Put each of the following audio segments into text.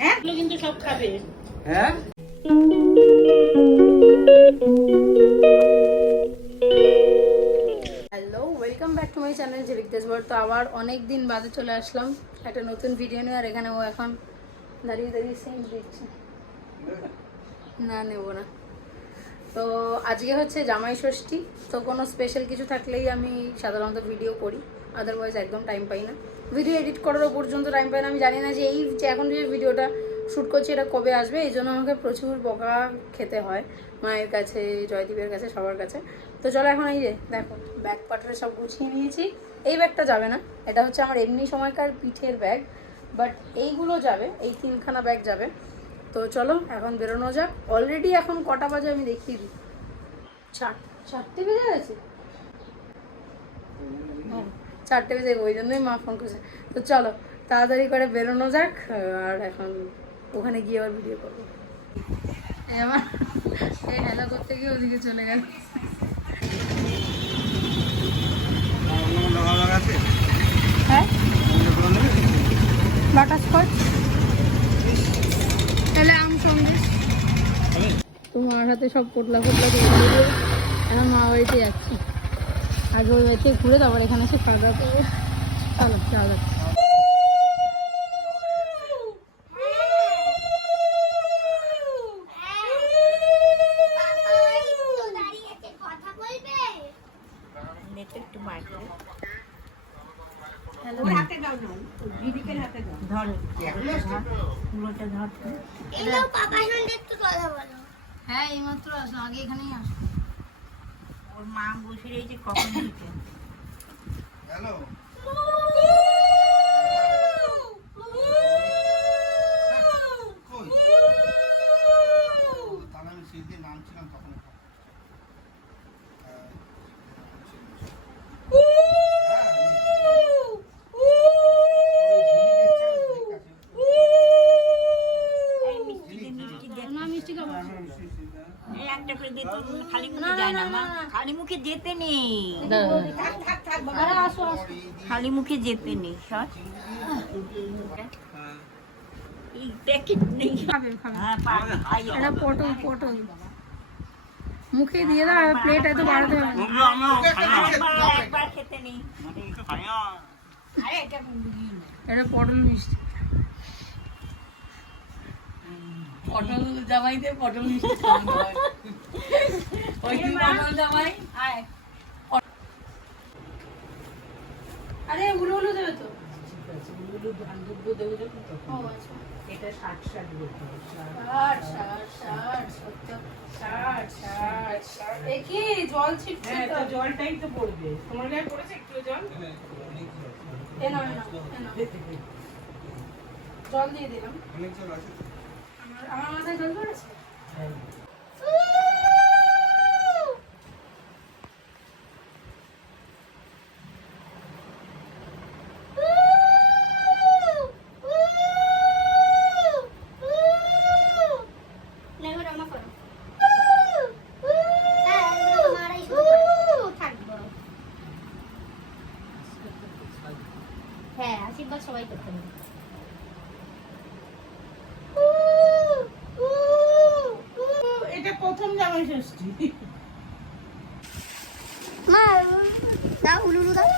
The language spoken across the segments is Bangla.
হ্যাঁ কিন্তু সব খাবে। হ্যাঁ hello, welcome back to my channel ঝিলিক দেশবর। তো আবার অনেক দিন বাদে চলে আসলাম একটা নতুন ভিডিও নিয়ে। আর এখানে ও এখন দাঁড়িয়ে দাঁড়িয়ে সেন্ট দিচ্ছে। না নেব না। তো আজকে হচ্ছে জামাই ষষ্ঠী। তো কোনো স্পেশাল কিছু থাকলেই আমি সাধারণত ভিডিও করি, আদারওয়াইজ একদম টাইম পাই না। ভিডিও এডিট করারও পর্যন্ত টাইম পাই না। আমি জানি না যে এই যে এখন যে ভিডিওটা শ্যুট করছি এটা কবে আসবে। এই জন্য আমাকে প্রচুর বকা খেতে হয় মায়ের কাছে, জয়দীপের কাছে, সবার কাছে। তো চলো এখন এই যে দেখো ব্যাগ পাটরে সব গুছিয়ে নিয়েছি। এই ব্যাগটা যাবে না, এটা হচ্ছে আমার এমনি সময়কার পিঠের ব্যাগ, বাট এইগুলো যাবে, এই 3খানা ব্যাগ যাবে। তো চলো এখন বেরোনো যাক। অলরেডি এখন কটা বাজে আমি দেখিয়ে দিই। 4টে বেজে গেছে। 4টে বেজে, ওই জন্যই মা ফোন করছে। তো চলো তাড়াতাড়ি করে বেরোনো যাক। আর এখন ওখানে গিয়ে আবার ভিডিও করবো। এবার এই হেলা করতে গিয়ে ওদিকে চলে গেল। হ্যাঁ বাটারস্কচ তাহলে আম সন্দেশ তোমার হাতে সব পোটলা পোটলা দিয়ে দিয়ে এখন মা বাড়িতে যাচ্ছি। আগে ওই বাড়িতে ঘুরে তারপর এখানে এসে খাওয়া দাওয়া করবো। চলো যাওয়া যাচ্ছে। হ্যাঁ এইমাত্র আসো, আগে এখানেই আসো। ওর মা বসে রয়েছে কখন থেকে। হ্যালো আমি সেদিন নামছিলাম তখন খালি মুখে যেতে নেই, খালি মুখে যেতে নেই। পটল পটল মুখে দিয়ে দাও, প্লেট এত বাড়াতে হবে না। একবার খেতে নেই। এটা পটল মিষ্টি। পটল জামাইতে পটল মিষ্টি ওই পটল জামাই আরে উলো উলো দেবে তো। এটা 60 বলতে 60 কি জল ছিটছে তো। জলটাই তো পড়বে। তোমার গায়ে পড়েছে একটু জল? জল দিয়ে দিলাম। আমার মাথায় জল পড়েছে। হ্যাঁ আশীর্বাদ সবাই করতে হবে। এটা প্রথম জামাই ষষ্ঠী। মা দাও উলুলু দাও।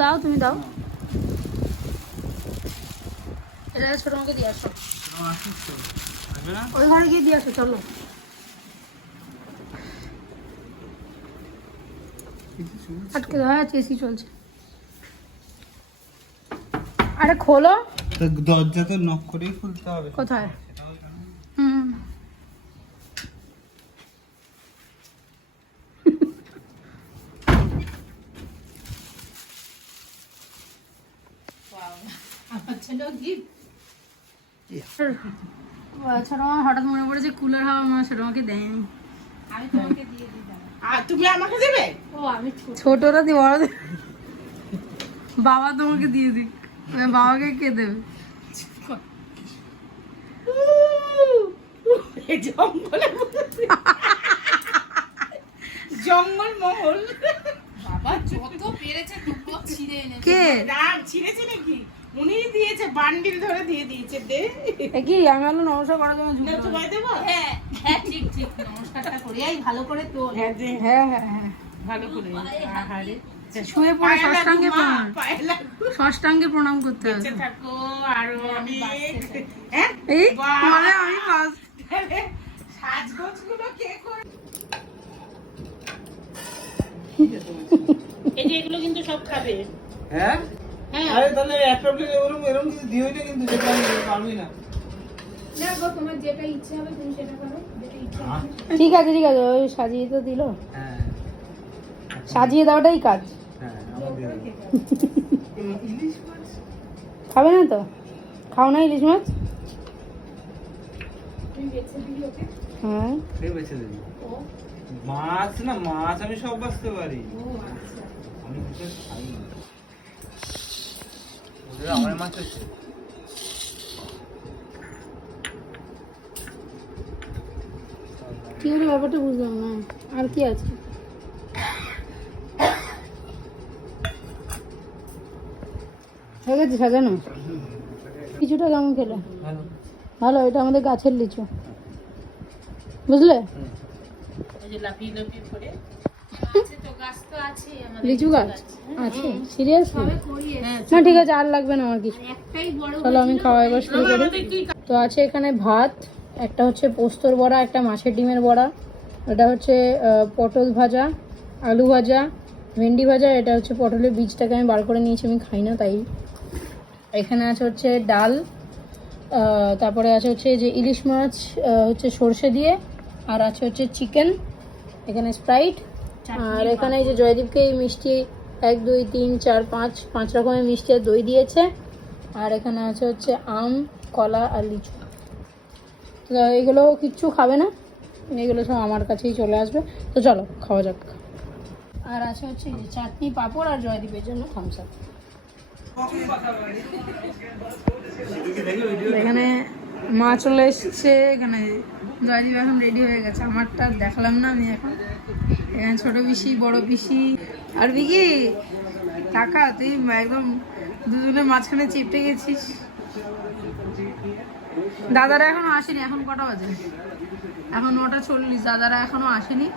দাও তুমি দাও। এটা ছোট মাকে দিয়ে আসো, ওই ঘরে গিয়ে দিয়ে আসো। চলো আটকে দাও। হ্যাঁ এসি চলছে। আরে খোলো। দরজা তো নক করেই খুলতে হবে। কোথায়? হুম ছোট মা হঠাৎ মনে পড়েছে কুলার হাওয়া মা ছোট মাকে দেয়নি। আমি তোমাকে দিয়ে দিলাম। আর তুমি আমাকে দেবে? ছোটরা দি বড় বাবা তোমাকে দিয়ে দিক। বাবাকে কে দেবে? জঙ্গলে জঙ্গল মহল বাবা যত পেরেছে টুকরো ছিঁড়ে এনেছে। কে? দাঁড় ছিঁড়েছে নাকি? উনি দিয়েছে, বান্ডিল ধরে দিয়ে দিয়েছে। দে কি আমি হলো নমস্কার করার জন্য না তো ভাই দেবো। হ্যাঁ হ্যাঁ ঠিক ঠিক নমস্কারটা করি এই ভালো করে তো। হ্যাঁ দে, হ্যাঁ হ্যাঁ হ্যাঁ ভালো করে। আহারে শুয়ে পড়ে ষষ্ঠাঙ্গে প্রণাম, পায়ে লাগু। ষষ্ঠাঙ্গে প্রণাম করতে হবে। বেঁচে থাকো আরো অনেক। হ্যাঁ এই বাহ। বলে আমি বাস তাহলে সাজগোজগুলো কে করে? এই যে এগুলো কিন্তু সব খাবে। হ্যাঁ হ্যাঁ আরে তাহলে একটা প্লেট এরকম এরকম কিছু দিও না, কিন্তু সেটা আমি পারবি না। না গো তোমার যেটা ইচ্ছে হবে তুমি সেটা করো, যেটা ইচ্ছে হবে। ঠিক আছে ঠিক আছে, ওই সাজিয়ে তো দিলো, হ্যাঁ সাজিয়ে দেওয়াটাই কাজ। হ্যাঁ আমার দিয়ে দাও। ইলিশ মাছ খাবে না তো? খাও না ইলিশ মাছ? হ্যাঁ কে বেছে দেবে? মাছ না, মাছ আমি সব বাঁচতে পারি। আমি কিছু খাই না। ওদের আমার মাছ আছে। কি হলো ব্যাপারটা বুঝলাম না, আর কি আছে? হয়ে গেছে সাজানো? লিচুটা কেমন খেলে? ভালো। ভালো, এটা আমাদের গাছের লিচু, বুঝলে? এই যে লাফিয়ে লাফিয়ে করে লিচু গাছ আছে? সিরিয়াসলি? হ্যাঁ না ঠিক আছে, আর লাগবে না আমার কিছু। চলো আমি খাওয়া এবার শুরু করি। তো আছে এখানে ভাত, একটা হচ্ছে পোস্তর বড়া, একটা মাছের ডিমের বড়া, এটা হচ্ছে পটল ভাজা, আলু ভাজা, ভেন্ডি ভাজা, এটা হচ্ছে পটলের বীজটাকে আমি বার করে নিয়েছি, আমি খাই না তাই। এখানে আছে হচ্ছে ডাল, তারপরে আছে হচ্ছে যে ইলিশ মাছ হচ্ছে সর্ষে দিয়ে, আর আছে হচ্ছে চিকেন, এখানে স্প্রাইট, আর এখানে এই যে জয়দীপকে এই মিষ্টি 1 2 3 4 5 রকমের মিষ্টি আর দই দিয়েছে, আর এখানে আছে হচ্ছে আম, কলা আর লিচু। তো এগুলো কিচ্ছু খাবে না, এগুলো সব আমার কাছেই চলে আসবে। তো চলো খাওয়া যাক। আর আছে হচ্ছে এই যে চাটনি, পাঁপড়, আর জয়দীপের জন্য থামস আপ। এখানে মা চলে এসছে, এখানে জয়দীপ এখন রেডি হয়ে গেছে, আমারটা দেখালাম না আমি এখন। এখানে ছোট পিসি, বড় পিসি, আর বিকি টাকা তুই একদম দুজনের মাঝখানে চেপে গেছিস। দাদারা এখনো আসেনি, এখন কটা বাজে? এখন 9:40, দাদারা এখনো আসেনি,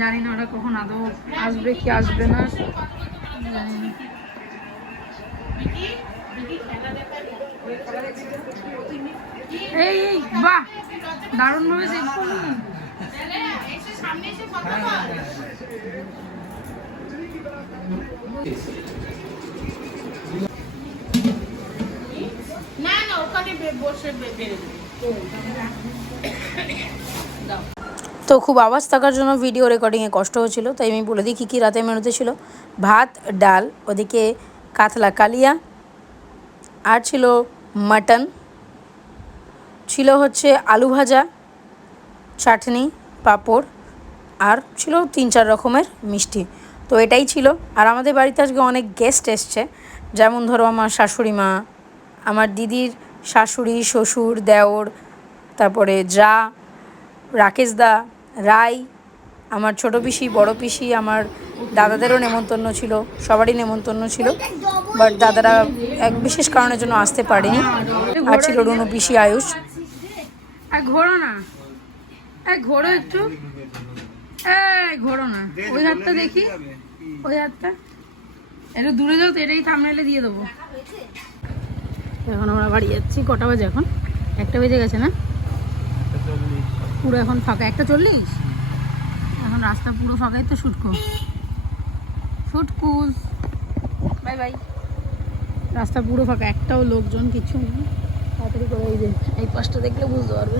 জানি না ওরা কখন আদৌ আসবে কি আসবে না জানি না। এই এই বাহ, দারুণ ভাবে সেভ করলি। না না ওখানে বসে বেড়ে তো খুব আওয়াজ থাকার জন্য ভিডিও রেকর্ডিংয়ে কষ্ট হচ্ছিল, তাই আমি বলে দিই কী কী রাতের মেনুতে ছিল। ভাত, ডাল, ওদিকে কাতলা কালিয়া, আর ছিল মাটন, ছিল হচ্ছে আলু ভাজা, চাটনি, পাঁপড়, আর ছিল 3-4 রকমের মিষ্টি। তো এটাই ছিল। আর আমাদের বাড়িতে আজকে অনেক গেস্ট এসছে, যেমন ধরো আমার শাশুড়ি মা, আমার দিদির শাশুড়ি, শ্বশুর, দেওর, তারপরে যা, রাকেশ দা, রাই, আমার ছোটো পিসি, বড় পিসি, আমার দাদাদেরও নেমন্তন্ন ছিল, সবারই নেমন্তন্ন ছিল, বাট দাদারা এক বিশেষ কারণের জন্য আসতে পারেনি। আর ছিল রুনু পিসি, আয়ুষ। ঘোরো না, ঘোরো একটু, ঘোরো না, ওই হাতটা দেখি, ওই হাতটা একটু দূরে যাও তো, এটাই থাম্বনেইলে দিয়ে দেবো। এখন আমরা বাড়ি যাচ্ছি। কটা বাজে এখন? 1টা বেজে গেছে না? পুরো এখন ফাঁকা। 1:40 এখন, রাস্তা পুরো ফাঁকাই তো। শুটকুল বাই বাই। রাস্তা পুরো ফাঁকা, একটাও লোকজন কিছু নেই। তাড়াতাড়ি করে এই যে এই পাশটা দেখলে বুঝতে পারবে।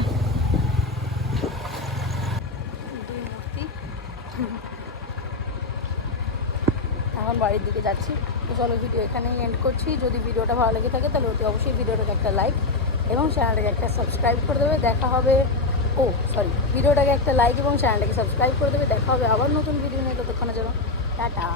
এখন বাড়ির দিকে যাচ্ছি। তো চলো ভিডিও এখানেই এন্ড করছি। যদি ভিডিওটা ভালো লেগে থাকে তাহলে অতি অবশ্যই ভিডিওটাকে একটা লাইক এবং চ্যানেলটাকে একটা সাবস্ক্রাইব করে দেবে। দেখা হবে, ভিডিওটাকে একটা লাইক এবং চ্যানেলটাকে সাবস্ক্রাইব করে দেবে। দেখা হবে আবার নতুন ভিডিও নিয়ে, ততক্ষণে জন্য টাটা।